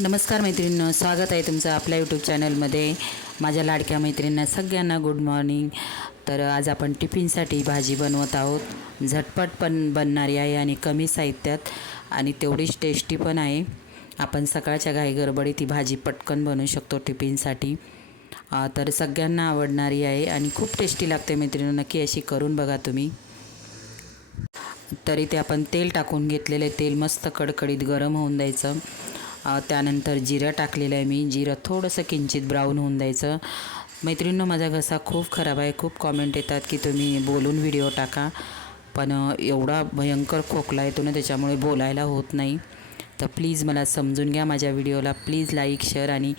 नमस्कार मैत्रिणींनो स्वागत आहे तुमचं आपल्या यूट्यूब चॅनलमध्ये माझ्या लाडक्या मैत्रिणींना सगळ्यांना गुड मॉर्निंग तर आज आपण टिफिनसाठी भाजी बनवत आहोत. झटपट पण बनणारी आहे आणि कमी साहित्यात आणि तेवढीच टेस्टी पण आहे. आपण सकाळच्या घाई गडबडीत ती भाजी पटकन बनवू शकतो टिफिनसाठी. तर सगळ्यांना आवडणारी आहे आणि खूप टेस्टी लागते मैत्रिणींनो नक्की अशी करून बघा तुम्ही. तर इथे आपण तेल टाकून घेतलेले तेल मस्त कडकडीत गरम होऊन द्यायचं. त्यानंतर जिरं टाकलेलं आहे मी. जिरं थोडंसं किंचित ब्राऊन होऊन द्यायचं. मैत्रिणीनं माझा घसा खूप खराब आहे. खूप कॉमेंट येतात की तुम्ही बोलून व्हिडिओ टाका. पण एवढा भयंकर खोकला येतो ना त्याच्यामुळे बोलायला होत नाही. तर प्लीज मला समजून घ्या माझ्या व्हिडिओला प्लीज लाईक शेअर आणि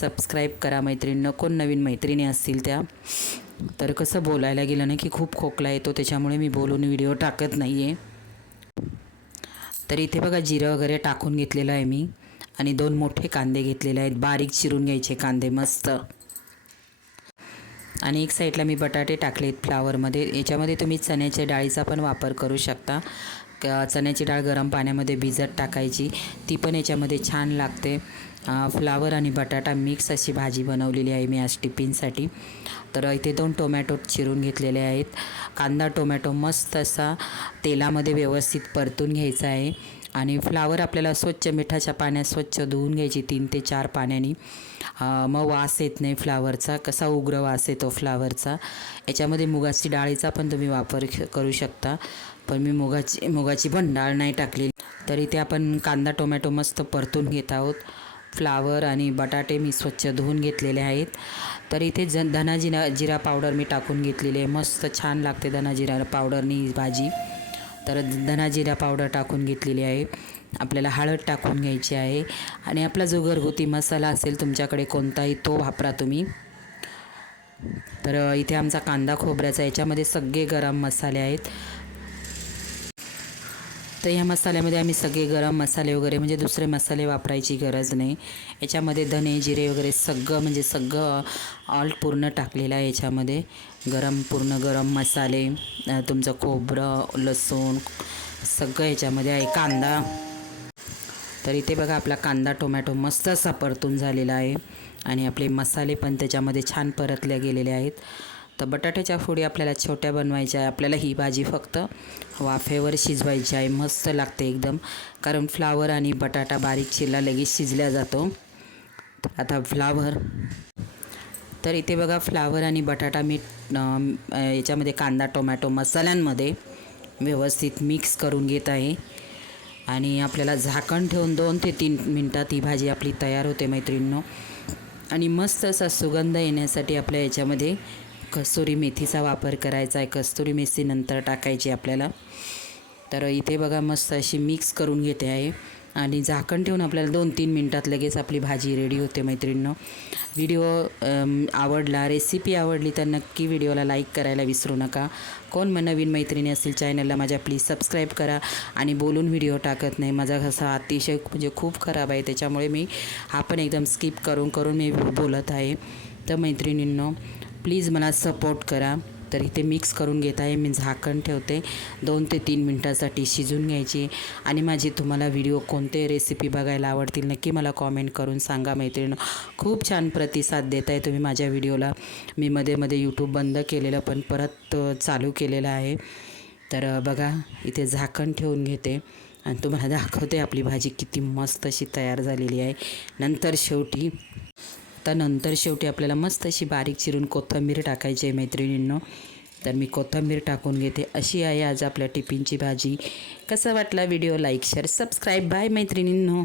सबस्क्राईब करा मैत्रिणीनं. कोण नवीन मैत्रिणी असतील त्या? तर कसं बोलायला गेलं ना की खूप खोकला येतो त्याच्यामुळे मी बोलून व्हिडिओ टाकत नाही आहे तर इथे बघा जिरं वगैरे टाकून घेतलेलं आहे मी. आणि दोन मोठे कांदे घेतलेले आहेत. बारीक चिरून घ्यायचे कांदे मस्त. आणि एक साईडला मी बटाटे टाकले आहेत फ्लावरमध्ये. याच्यामध्ये तुम्ही चण्याच्या डाळीचा पण वापर करू शकता. चण्याची डाळ गरम पाण्यामध्ये भिजत टाकायची. ती पण याच्यामध्ये छान लागते. फ्लावर आणि बटाटा मिक्स अशी भाजी बनवलेली आहे मी आज टिफिनसाठी. तर इथे दोन टोमॅटो चिरून घेतलेले आहेत. कांदा टोमॅटो मस्त असा तेलामध्ये व्यवस्थित परतून घ्यायचा आहे. आणि फ्लावर आपल्याला स्वच्छ मिठाच्या पाण्यात स्वच्छ धुवून घ्यायची तीन ते चार पाण्याने. मग वास येत नाही फ्लावरचा कसा उग्र वास येतो फ्लावरचा याच्यामध्ये मुगाची डाळीचा पण तुम्ही वापर श- करू शकता. पण मी मुगाची मुगाची पण डाळ नाही टाकली तरी ते आपण कांदा टोमॅटो मस्त परतून घेत आहोत. फ्लावर आणि बटाटे मी स्वच्छ धुवून घेतलेले आहेत. तर इथे ज धना जिरा जिरा पावडर मी टाकून घेतलेली आहे. मस्त छान लागते धना जिरा पावडरनी भाजी. तर धनाजिरा पावडर टाकून घेतलेली आहे. आपल्याला हळद टाकून घ्यायची आहे. आणि आपला जो घरगुती मसाला असेल तुमच्याकडे कोणताही तो वापरा तुम्ही. तर इथे आमचा कांदा खोबऱ्याचा याच्यामध्ये सगळे गरम मसाले आहेत. तर ह्या मसाल्यामध्ये आम्ही सगळे गरम मसाले वगैरे म्हणजे दुसरे मसाले वापरायची गरज नाही. याच्यामध्ये धने जिरे वगैरे सगळं म्हणजे सगळं ऑल पूर्ण टाकलेलं आहे याच्यामध्ये. गरम पूर्ण गरम मसाले तुमचं खोबरं लसूण सगळं याच्यामध्ये आहे. कांदा. तर इथे बघा आपला कांदा टोमॅटो मस्त असा परतून झालेला आहे. आणि आपले मसाले पण त्याच्यामध्ये छान परतले गेलेले आहेत. तर बटाट्याच्या फोडी आपल्याला छोट्या बनवायच्या आहे. आपल्याला ही भाजी फक्त वाफेवर शिजवायची आहे. मस्त लागते एकदम. कारण फ्लावर आणि बटाटा बारीक चिरला लगेच शिजल्या जातो. आता फ्लावर. तर इथे बघा फ्लावर आणि बटाटा मी याच्यामध्ये कांदा टोमॅटो मसाल्यांमध्ये व्यवस्थित मिक्स करून घेत आहे. आणि आपल्याला झाकण ठेवून दोन ते तीन मिनटात ही भाजी आपली तयार होते मैत्रिणींनो. आणि मस्त असा सुगंध येण्यासाठी आपल्या याच्यामध्ये कस्तुरी मेथीचा वापर करायचा आहे. कस्तुरी मेथी नंतर टाकायची आपल्याला. तर इथे बघा मस्त अशी मिक्स करून घेते आहे. आणि झाकण ठेवून आपल्याला दोन तीन मिनटात लगेच आपली भाजी रेडी होते मैत्रिणींनो. व्हिडिओ आवडला रेसिपी आवडली तर नक्की व्हिडिओला लाईक करायला विसरू नका. कोण मग नवीन मैत्रिणी असतील चॅनलला माझ्या प्लीज सबस्क्राईब करा. आणि बोलून व्हिडिओ टाकत नाही. माझा घसा अतिशय म्हणजे खूप खराब आहे. त्याच्यामुळे मी हा पण एकदम स्किप करून करून मी बोलत आहे. तर मैत्रिणींनो प्लीज मला सपोर्ट करा. तर इथे मिक्स करून घेत आहे. मी झाकण ठेवते. दोन ते तीन मिनटासाठी शिजून घ्यायची. आणि माझी तुम्हाला व्हिडिओ कोणते रेसिपी बघायला आवडतील नक्की मला कॉमेंट करून सांगा मैत्रिणी खूप छान प्रतिसाद देत आहे तुम्ही माझ्या व्हिडिओला मी मध्ये मध्ये यूट्यूब बंद केलेलं पण परत चालू केलेलं आहे. तर बघा इथे झाकण ठेवून घेते. आणि तुम्हाला दाखवते आपली भाजी किती मस्त अशी तयार झालेली आहे. नंतर शेवटी आता नंतर शेवटी आपल्याला मस्त अशी बारीक चिरून कोथिंबीर टाकायची आहे मैत्रिणींनो. तर मी कोथिंबीर टाकून घेते. अशी आहे आज आपल्या टिफिनची भाजी. कसा वाटला video? Like share subscribe. Bye मैत्रिणींनो.